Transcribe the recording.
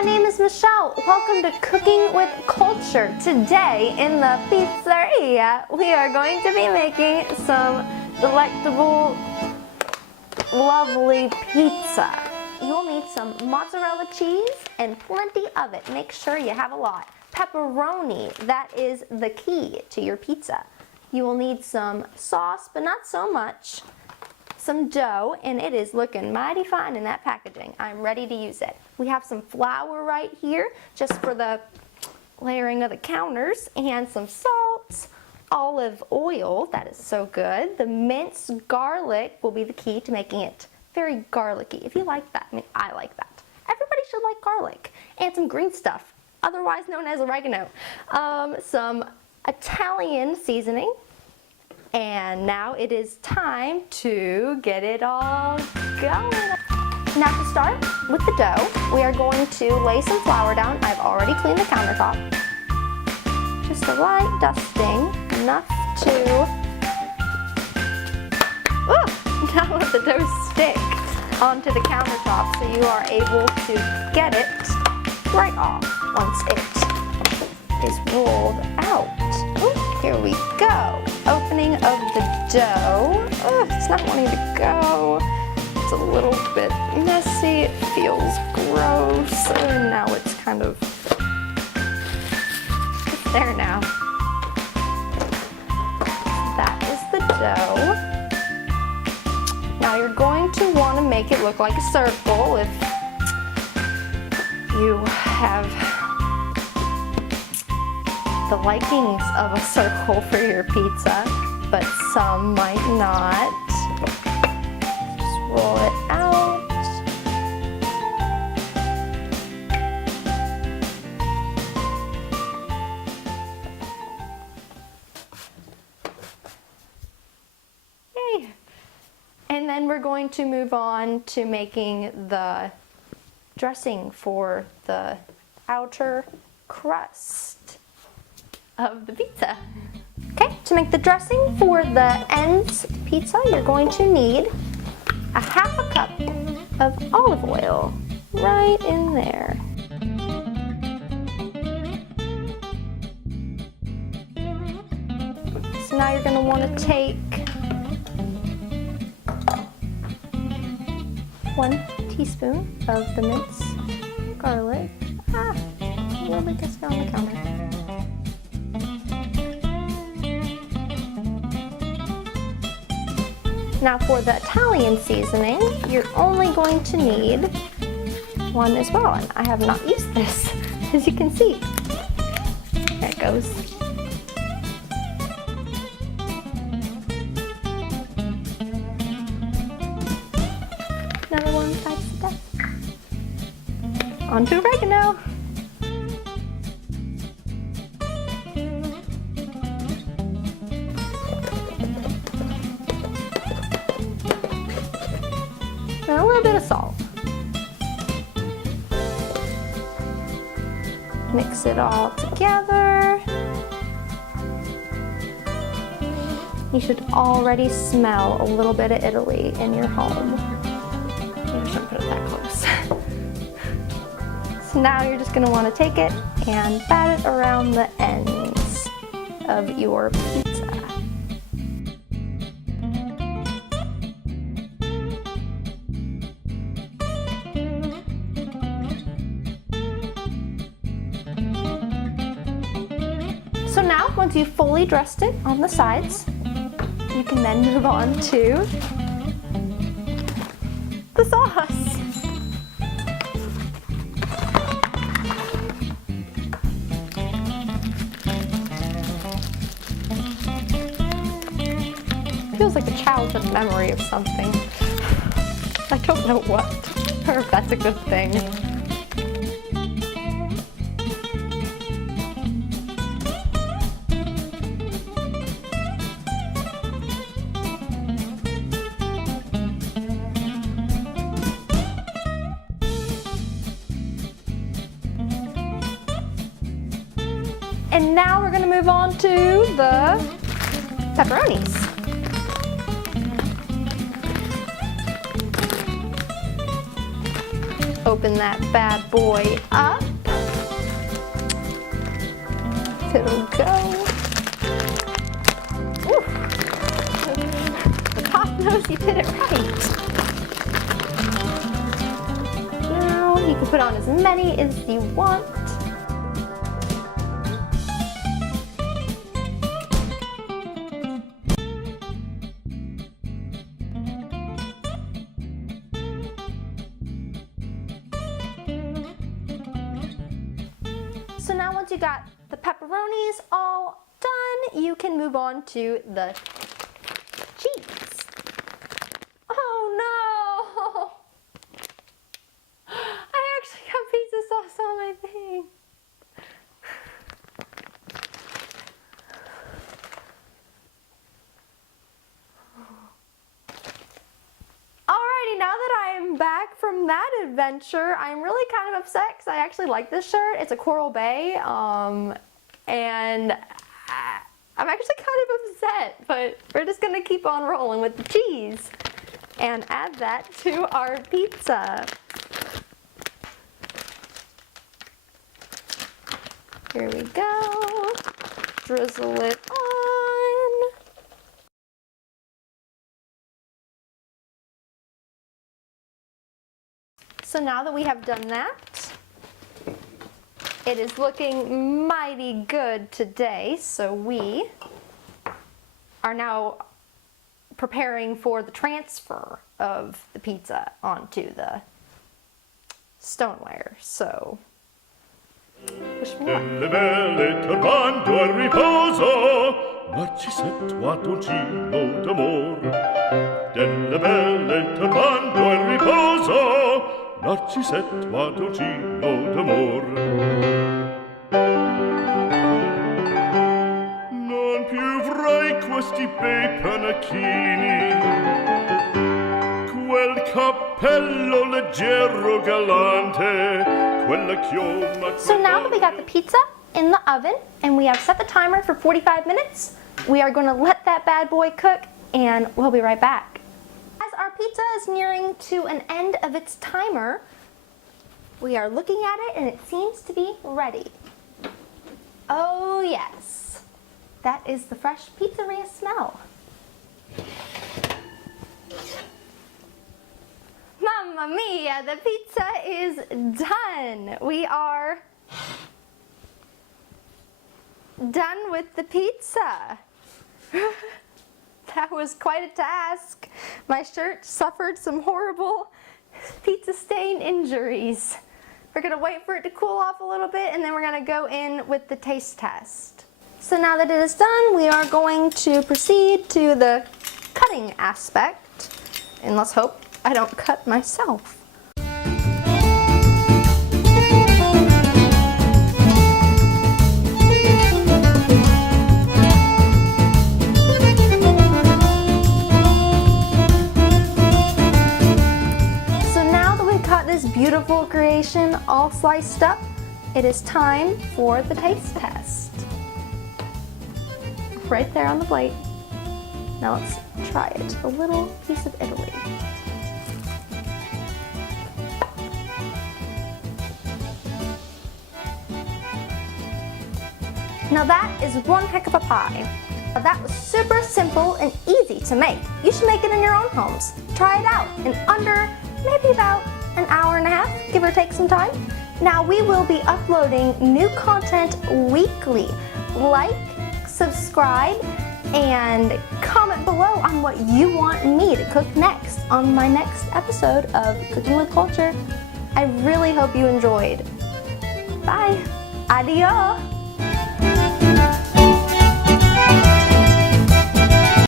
my name is Michelle. Welcome to Cooking with Culture. Today in the pizzeria, we are going to be making some delectable, lovely pizza. You'll need some mozzarella cheese and plenty of it. Make sure you have a lot. Pepperoni, that is the key to your pizza. You will need some sauce, but not so much. Some dough, and it is looking mighty fine in that packaging. I'm ready to use it. We have some flour right here, just for the layering of the counters, and some salt, olive oil, that is so good. The minced garlic will be the key to making it very garlicky. If you like that, I mean, I like that. Everybody should like garlic, and some green stuff, otherwise known as oregano. Some Italian seasoning. And now it is time to get it all going. Now to start with the dough, we are going to lay some flour down. I've already cleaned the countertop. Just a light dusting, enough to not let the dough stick onto the countertop so you are able to get it right off once it is rolled out. Here we go. Opening of the dough. It's not wanting to go. It's a little bit messy. It feels gross. And now it's kind of there now. That is the dough. Now you're going to want to make it look like a circle if you have the likings of a circle for your pizza, but some might not. Just roll it out. Yay! And then we're going to move on to making the dressing for the outer crust of the pizza. Okay, to make the dressing for the ends pizza, you're going to need a half a cup of olive oil right in there. So now you're going to want to take 1 teaspoon of the minced garlic. A little bit gets on the counter. Now for the Italian seasoning, you're only going to need 1 as well, and I have not used this, as you can see. There it goes. Another 1 bites the dust. On to oregano. And a little bit of salt. Mix it all together. You should already smell a little bit of Italy in your home. Maybe I shouldn't put it that close. So now you're just going to want to take it and pat it around the ends of your pizza. So now, once you've fully dressed it on the sides, you can then move on to the sauce. Feels like a childhood memory of something. I don't know what, or if that's a good thing. And now we're going to move on to the pepperonis. open that bad boy up. It'll go. Ooh. The pop knows you did it right. Now you can put on as many as you want. So now once you got the pepperonis all done, you can move on to the cheese. Oh no! I actually got pizza sauce on my thing. Alrighty, now that I am back from that adventure, I'm really kind of upset because I actually like this shirt. It's a Coral Bay, and I'm actually kind of upset, but we're just gonna keep on rolling with the cheese and add that to our pizza. Here we go. Drizzle it on. So now that we have done that, it is looking mighty good today. So we are now preparing for the transfer of the pizza onto the stoneware. So wish me luck. Delle belle turbando al riposo, Narcisetto d'amor. Delle belle turbando al riposo, Narcisetto d'amor. Non più avrai questi bei panacchini, quel cappello leggero galante, quella chioma. So now that we got the pizza in the oven and we have set the timer for 45 minutes, we are going to let that bad boy cook and we'll be right back. As our pizza is nearing to an end of its timer, we are looking at it and it seems to be ready. Oh yes, that is the fresh pizzeria smell. Mamma mia, the pizza is done. We are done with the pizza. That was quite a task. My shirt suffered some horrible pizza stain injuries. We're gonna wait for it to cool off a little bit and then we're gonna go in with the taste test. So now that it is done, we are going to proceed to the cutting aspect. And let's hope I don't cut myself. Beautiful creation all sliced up, it is time for the taste test. Right there on the plate. Now let's try it. A little piece of Italy. Now that is one heck of a pie. Now that was super simple and easy to make. You should make it in your own homes. Try it out in under maybe about an hour and a half, give or take some time. Now we will be uploading new content weekly. Like, subscribe, and comment below on what you want me to cook next on my next episode of Cooking with Culture. I really hope you enjoyed. Bye. Adios.